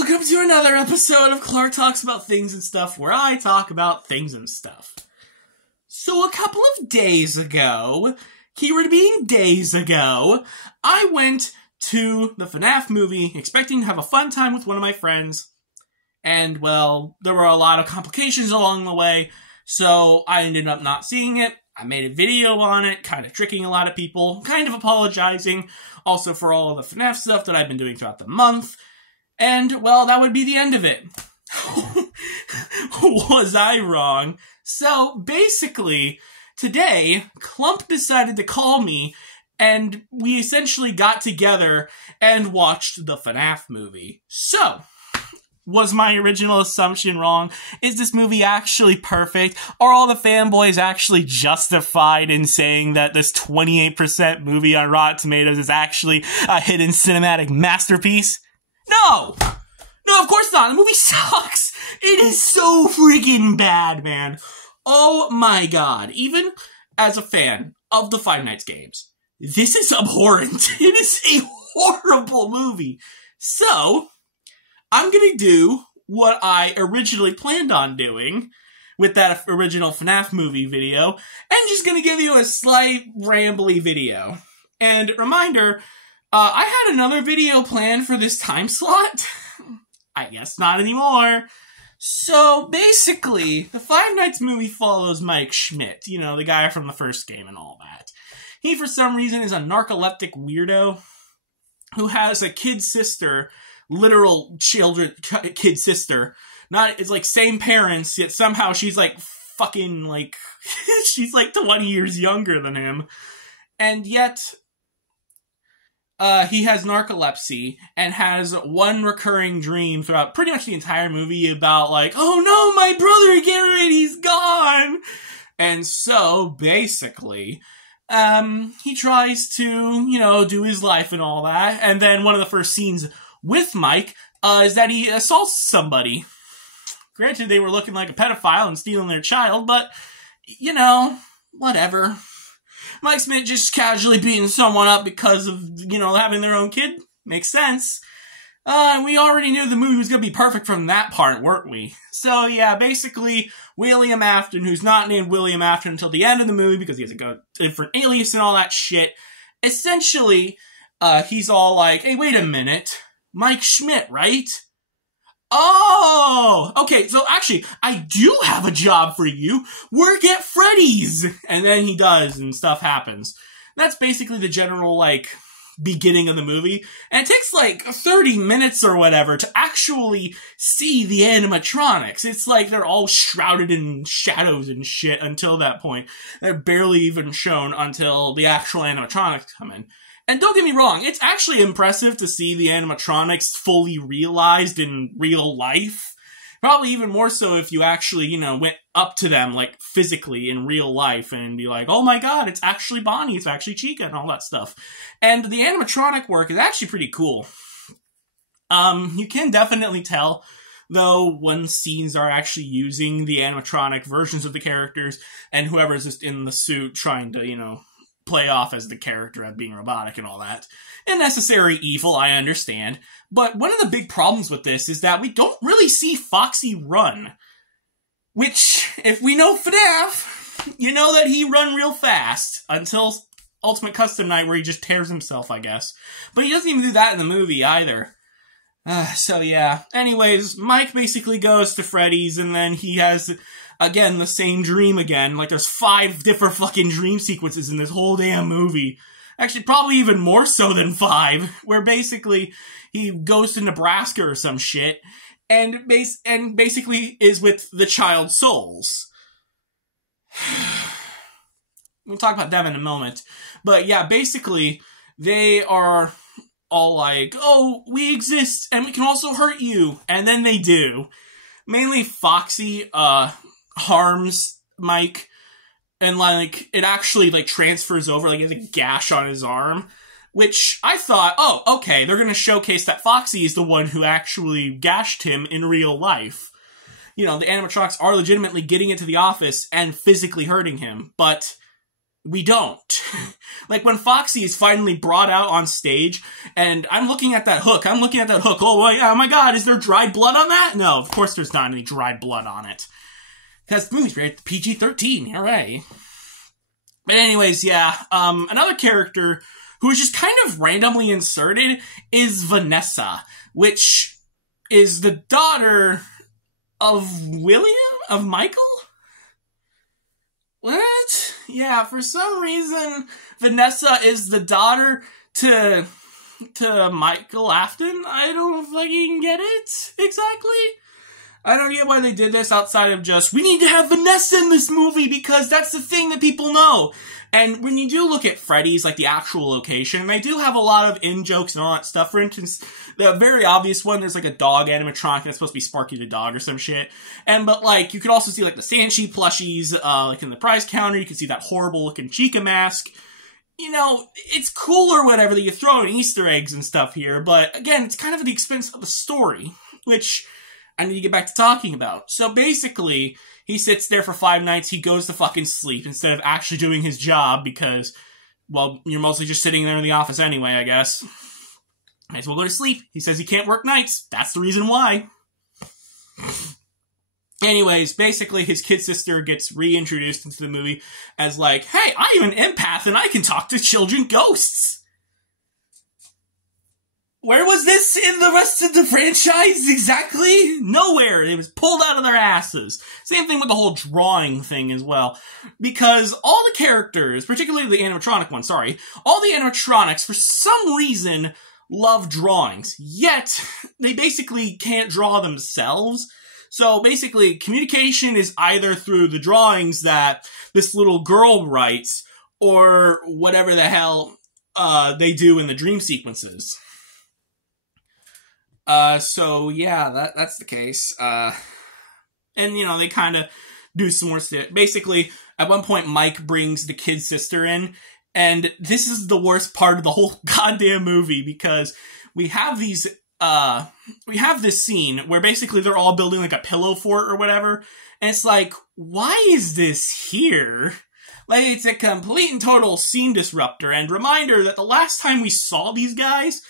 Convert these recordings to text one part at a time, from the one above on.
welcome to another episode of Clark Talks About Things and Stuff, where I talk about things and stuff. So a couple of days ago, keyword being days ago, I went to the FNaF movie, expecting to have a fun time with one of my friends, and, well, there were a lot of complications along the way, so I ended up not seeing it. I made a video on it, kind of tricking a lot of people, kind of apologizing, also for all of the FNaF stuff that I've been doing throughout the month. And, well, that would be the end of it. Was I wrong? So, basically, today, Clump decided to call me, and we essentially got together and watched the FNaF movie. So, was my original assumption wrong? Is this movie actually perfect? Are all the fanboys actually justified in saying that this 28% movie on Rotten Tomatoes is actually a hidden cinematic masterpiece? No! No, of course not. The movie sucks. It is so freaking bad, man. Oh my god. Even as a fan of the Five Nights games, this is abhorrent. It is a horrible movie. So, I'm gonna do what I originally planned on doing with that original FNaF movie video, and just gonna give you a slight rambly video. And reminder, I had another video planned for this time slot. I guess not anymore. So, basically, the Five Nights movie follows Mike Schmidt, you know, the guy from the first game and all that. He, for some reason, is a narcoleptic weirdo who has a kid sister, literal kid sister. It's like same parents, yet somehow she's like fucking like, she's like 20 years younger than him. And yet, he has narcolepsy and has one recurring dream throughout pretty much the entire movie about like, oh no, my brother Garrett, he's gone! And so, basically, he tries to, you know, do his life and all that, and then one of the first scenes with Mike, is that he assaults somebody. Granted, they were looking like a pedophile and stealing their child, but, you know, whatever. Mike Schmidt just casually beating someone up because of, you know, having their own kid. Makes sense. We already knew the movie was going to be perfect from that part, weren't we? So, yeah, basically, William Afton, who's not named William Afton until the end of the movie because he has a different alias and all that shit, essentially, he's all like, hey, wait a minute. Mike Schmidt, right? Oh! Okay, so actually, I do have a job for you. Work at Freddy's! And then he does, and stuff happens. That's basically the general, like, beginning of the movie. And it takes, like, 30 minutes or whatever to actually see the animatronics. It's like they're all shrouded in shadows and shit until that point. They're barely even shown until the actual animatronics come in. And don't get me wrong, it's actually impressive to see the animatronics fully realized in real life. Probably even more so if you actually, you know, went up to them, like, physically in real life and be like, oh my god, it's actually Bonnie, it's actually Chica, and all that stuff. And the animatronic work is actually pretty cool. You can definitely tell, though, when scenes are actually using the animatronic versions of the characters, and whoever's just in the suit trying to, you know, play off as the character of being robotic and all that. A necessary evil, I understand. But one of the big problems with this is that we don't really see Foxy run. Which, if we know FNaF, you know that he run real fast. Until Ultimate Custom Night where he just tears himself, I guess. But he doesn't even do that in the movie either. So yeah. Anyways, Mike basically goes to Freddy's and then he has, again, the same dream again. Like, there's 5 different fucking dream sequences in this whole damn movie. Actually, probably even more so than 5. Where basically, he goes to Nebraska or some shit. And basically is with the child souls. We'll talk about them in a moment. But yeah, basically, they are all like, oh, we exist, and we can also hurt you. And then they do. Mainly Foxy, harms Mike, and like it actually like transfers over, like he has a gash on his arm, which I thought, oh, okay, they're gonna showcase that Foxy is the one who actually gashed him in real life. You know, the animatronics are legitimately getting into the office and physically hurting him, but we don't. Like, when Foxy is finally brought out on stage, and I'm looking at that hook. Oh my god, is there dried blood on that? No, of course there's not any dried blood on it. Because the movie's rated PG-13, hooray. But anyways, yeah, another character who is just kind of randomly inserted is Vanessa, which is the daughter of Michael? What? Yeah, for some reason, Vanessa is the daughter to Michael Afton. I don't fucking get it exactly. I don't get why they did this outside of just, we need to have Vanessa in this movie because that's the thing that people know. And when you do look at Freddy's, like the actual location, they do have a lot of in-jokes and all that stuff. For instance, the very obvious one, there's like a dog animatronic that's supposed to be Sparky the dog or some shit. But like, you could also see like the Sanchi plushies, like in the prize counter. You can see that horrible looking Chica mask. You know, it's cool or whatever that you throw in Easter eggs and stuff here. But again, it's kind of at the expense of the story, which I need to get back to talking about. So basically, he sits there for 5 nights, he goes to fucking sleep instead of actually doing his job because, well, you're mostly just sitting there in the office anyway, I guess. Might as well go to sleep. He says he can't work nights. That's the reason why. Anyways, basically, his kid sister gets reintroduced into the movie as like, hey, I am an empath and I can talk to children ghosts. Where was this in the rest of the franchise exactly? Nowhere. It was pulled out of their asses. Same thing with the whole drawing thing as well. Because all the characters, particularly the animatronic one, all the animatronics, for some reason, love drawings. Yet, they basically can't draw themselves. So basically, communication is either through the drawings that this little girl writes, or whatever the hell they do in the dream sequences. So yeah, that's the case. And you know, they kind of do some more stuff. Basically, at one point, Mike brings the kid sister in, and this is the worst part of the whole goddamn movie, because we have these, we have this scene where basically they're all building like a pillow fort or whatever, and it's like, why is this here? Like, it's a complete and total scene disruptor, and reminder that the last time we saw these guys,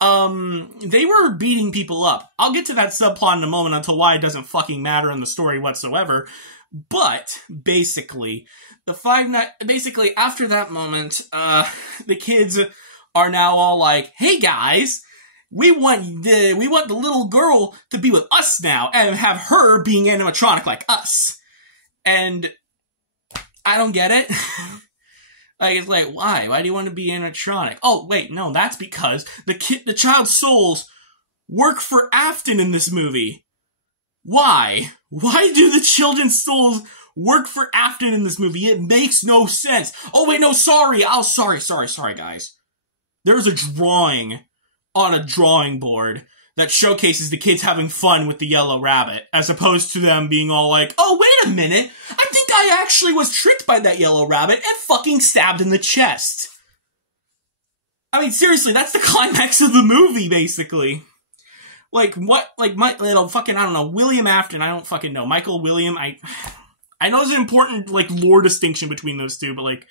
they were beating people up. I'll get to that subplot in a moment until why it doesn't fucking matter in the story whatsoever. But, basically, basically, after that moment, the kids are now all like, hey guys, we want the little girl to be with us now, and have her being animatronic like us. And I don't get it. Like, it's like, why? Why do you want to be animatronic? Oh, wait, no, that's because the child's souls work for Afton in this movie. Why? Why do the children's souls work for Afton in this movie? It makes no sense. Oh, wait, no, sorry. Sorry, guys. There's a drawing on a drawing board that showcases the kids having fun with the yellow rabbit, as opposed to them being all like, oh, wait a minute, I think I actually was tricked by that yellow rabbit and fucking stabbed in the chest. I mean, seriously, that's the climax of the movie, basically. Like, what, like, I don't know, William Afton, I don't fucking know, Michael William, I know there's an important, like, lore distinction between those two, but, like,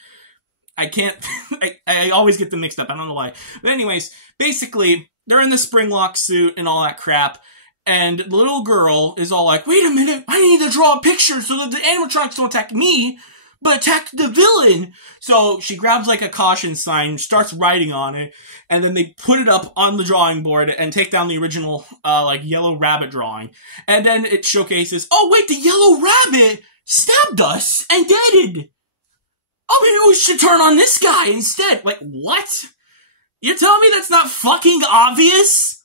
I can't, I always get them mixed up, I don't know why. But anyways, basically, they're in the Springlock suit and all that crap, and the little girl is all like, wait a minute, I need to draw a picture so that the animatronics don't attack me, but attack the villain. So she grabs like a caution sign, starts writing on it, and then they put it up on the drawing board and take down the original, like, yellow rabbit drawing. And then it showcases, oh wait, the yellow rabbit stabbed us and deaded. Oh, maybe we should turn on this guy instead. Like, what? You're telling me that's not fucking obvious?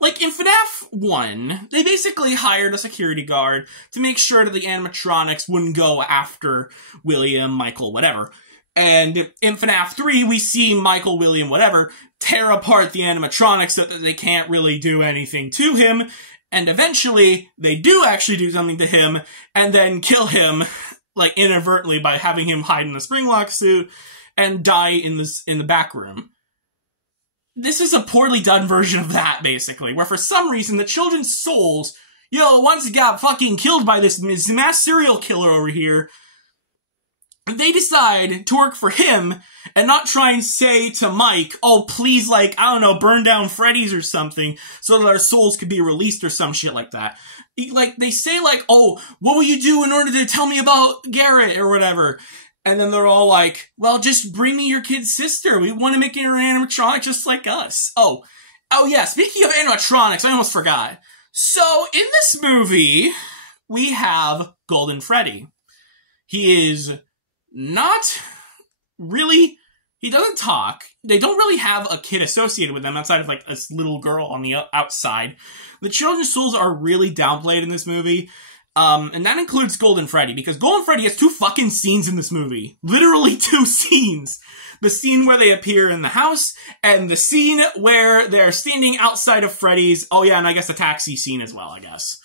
Like in FNaF 1, they basically hired a security guard to make sure that the animatronics wouldn't go after William, Michael, whatever. And in FNaF 3, we see Michael, William, whatever, tear apart the animatronics so that they can't really do anything to him. And eventually, they do actually do something to him, and then kill him, like, inadvertently by having him hide in the Springlock suit and die in the back room. This is a poorly done version of that, basically, where for some reason the children's souls, you know, the ones that got fucking killed by this mass serial killer over here, they decide to work for him and not try and say to Mike, oh, please, like, I don't know, burn down Freddy's or something so that our souls could be released or some shit like that. Like, they say, like, oh, what will you do in order to tell me about Garrett or whatever? And then they're all like, well, just bring me your kid's sister. We want to make her an animatronic just like us. Oh yeah, speaking of animatronics, I almost forgot. So, in this movie, we have Golden Freddy. He is not really, he doesn't talk. They don't really have a kid associated with them outside of like a little girl on the outside. The children's souls are really downplayed in this movie. And that includes Golden Freddy, because Golden Freddy has 2 fucking scenes in this movie. Literally 2 scenes. The scene where they appear in the house, and the scene where they're standing outside of Freddy's. Oh yeah, and I guess the taxi scene as well, I guess.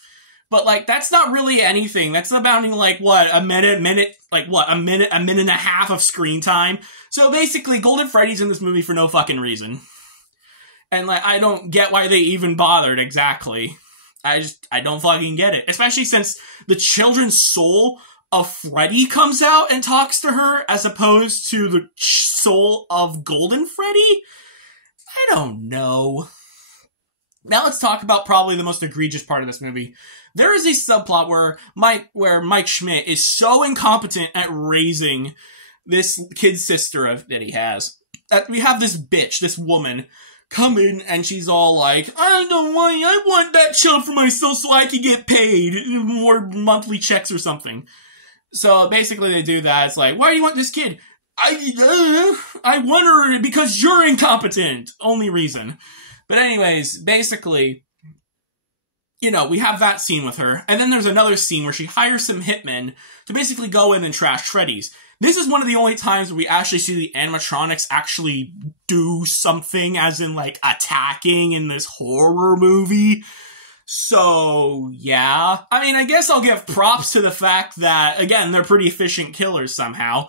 But, like, that's not really anything. That's about, like, what, a minute and a half of screen time. So, basically, Golden Freddy's in this movie for no fucking reason. And, like, I don't get why they even bothered, exactly. I don't fucking get it. Especially since the children's soul of Freddy comes out and talks to her, as opposed to the soul of Golden Freddy? I don't know. Now let's talk about probably the most egregious part of this movie. There is a subplot where Mike Schmidt is so incompetent at raising this kid's sister that he has. We have this bitch, this woman, come in and she's all like, I don't want, I want that child for myself so I can get paid more monthly checks or something. So basically they do that. It's like, why do you want this kid? I want her because you're incompetent. Only reason. But anyways, basically, you know, we have that scene with her. And then there's another scene where she hires some hitmen to basically go in and trash Freddy's. This is one of the only times where we actually see the animatronics actually do something, as in, like, attacking in this horror movie. So, yeah. I mean, I guess I'll give props to the fact that, again, they're pretty efficient killers somehow.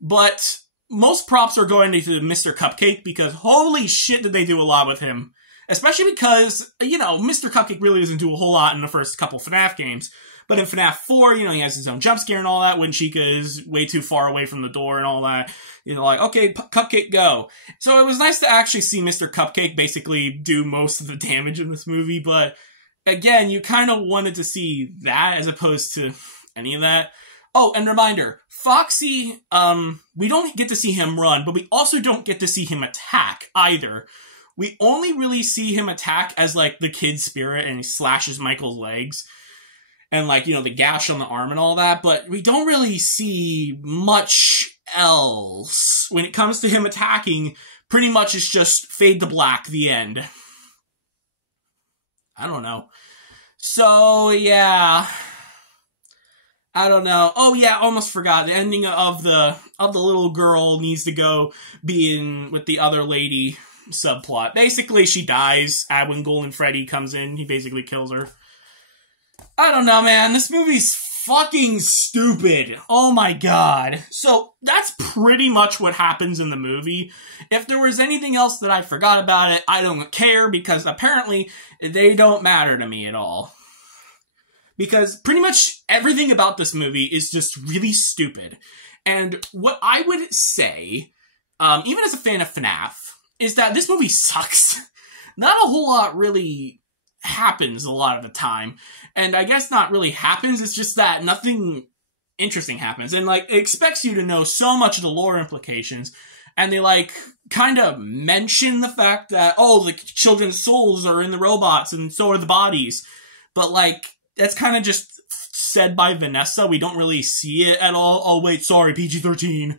But most props are going to Mr. Cupcake, because holy shit did they do a lot with him. Especially because, you know, Mr. Cupcake really doesn't do a whole lot in the first couple FNaF games. But in FNaF 4, you know, he has his own jump scare and all that when Chica is way too far away from the door and all that. You know, like, okay, Cupcake, go. So it was nice to actually see Mr. Cupcake basically do most of the damage in this movie. But, again, you kind of wanted to see that as opposed to any of that. Oh, and reminder, Foxy, we don't get to see him run, but we also don't get to see him attack either. We only really see him attack as, like, the kid spirit, and he slashes Michael's legs. And, like, you know, the gash on the arm and all that, but we don't really see much else. When it comes to him attacking, pretty much it's just fade to black, the end. I don't know. So, yeah. I don't know. Oh, yeah, almost forgot. The ending of the little girl needs to go be in with the other lady subplot. Basically, she dies when Golden Freddy comes in. He basically kills her. I don't know, man. This movie's fucking stupid. Oh my god. So, that's pretty much what happens in the movie. If there was anything else that I forgot about it, I don't care, because apparently they don't matter to me at all. Because pretty much everything about this movie is just really stupid. And what I would say, even as a fan of FNaF, is that this movie sucks. Not a whole lot really happens a lot of the time. And I guess not really happens, it's just that nothing interesting happens. And, like, it expects you to know so much of the lore implications. And they, like, kind of mention the fact that, oh, the children's souls are in the robots and so are the bodies. But, like, that's kind of just said by Vanessa. We don't really see it at all. Oh, wait, sorry, PG-13.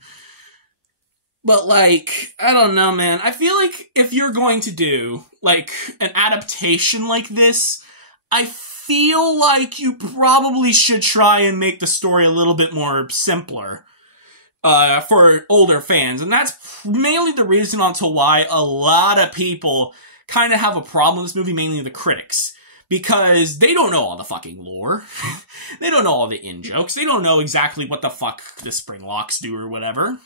But, like, I don't know, man. I feel like if you're going to do, like, an adaptation like this, I feel like you probably should try and make the story a little bit more simpler for older fans. And that's mainly the reason onto why a lot of people kind of have a problem with this movie, mainly the critics. Because they don't know all the fucking lore. They don't know all the in-jokes. They don't know exactly what the fuck the spring locks do or whatever.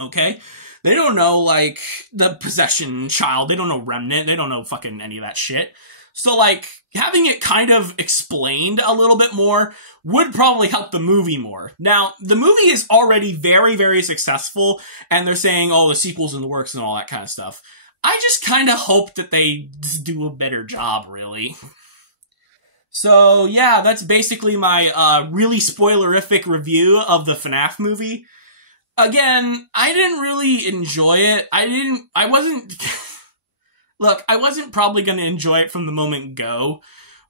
Okay? They don't know, like, the possession child. They don't know Remnant. They don't know fucking any of that shit. So, like, having it kind of explained a little bit more would probably help the movie more. Now, the movie is already very, very successful, and they're saying, oh, the sequel's in the works and all that kind of stuff. I just kind of hope that they do a better job, really. So, yeah, that's basically my really spoilerific review of the FNaF movie. Again, I didn't really enjoy it. Look, I wasn't probably going to enjoy it from the moment go,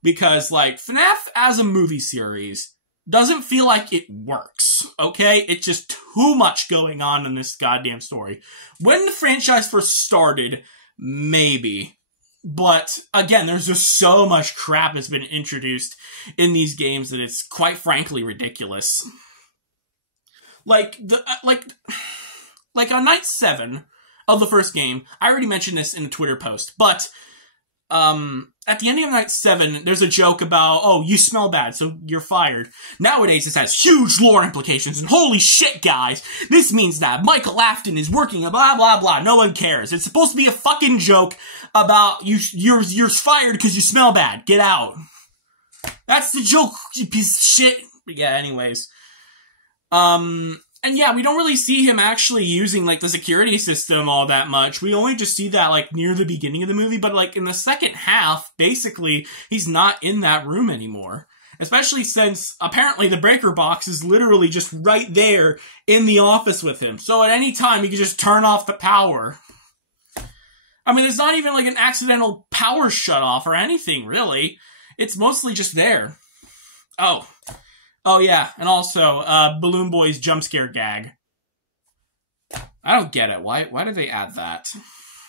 because, like, FNaF as a movie series doesn't feel like it works, okay? It's just too much going on in this goddamn story. When the franchise first started, maybe. But, again, there's just so much crap that's been introduced in these games that it's quite frankly ridiculous. Like on night 7 of the first game, I already mentioned this in a Twitter post, but at the ending of night 7, there's a joke about, oh, you smell bad, so you're fired. Nowadays, this has huge lore implications, and holy shit, guys, this means that Michael Afton is working, blah, blah, blah, no one cares. It's supposed to be a fucking joke about you're fired because you smell bad. Get out. That's the joke, you piece of shit. But yeah, anyways. And yeah, we don't really see him actually using, like, the security system all that much. We only just see that, like, near the beginning of the movie, but, like, in the second half, basically, he's not in that room anymore. Especially since, apparently, the breaker box is literally just right there in the office with him. So at any time, he can just turn off the power. I mean, it's not even, like, an accidental power shut-off or anything, really. It's mostly just there. Oh, yeah, and also, Balloon Boy's jump scare gag. I don't get it. Why did they add that?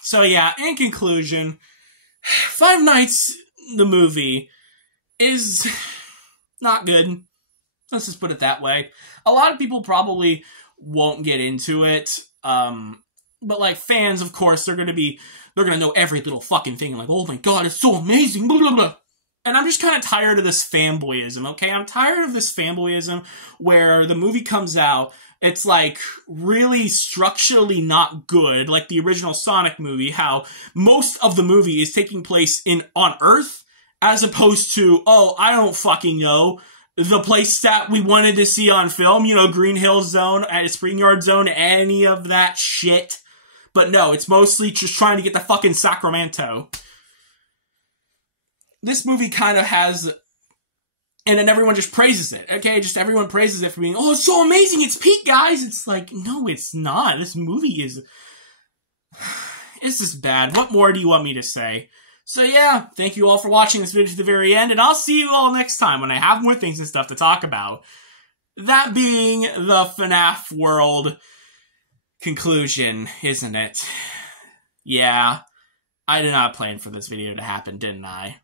So, yeah, in conclusion, Five Nights, the movie, is not good. Let's just put it that way. A lot of people probably won't get into it, but, like, fans, of course, they're gonna know every little fucking thing, like, oh my god, it's so amazing, blah, blah, blah. And I'm just kind of tired of this fanboyism, okay? I'm tired of this fanboyism where the movie comes out, it's, like, really structurally not good, like the original Sonic movie, how most of the movie is taking place on Earth, as opposed to, oh, I don't fucking know, the place that we wanted to see on film, you know, Green Hill Zone, Spring Yard Zone, any of that shit. But no, it's mostly just trying to get to fucking Sacramento. This movie kind of has, and then everyone just praises it, okay? Just everyone praises it for being, oh, it's so amazing, it's peak, guys! It's like, no, it's not. This movie is, it's just bad. What more do you want me to say? So yeah, thank you all for watching this video to the very end, and I'll see you all next time when I have more things and stuff to talk about. That being the FNaF world conclusion, isn't it? Yeah, I did not plan for this video to happen, didn't I?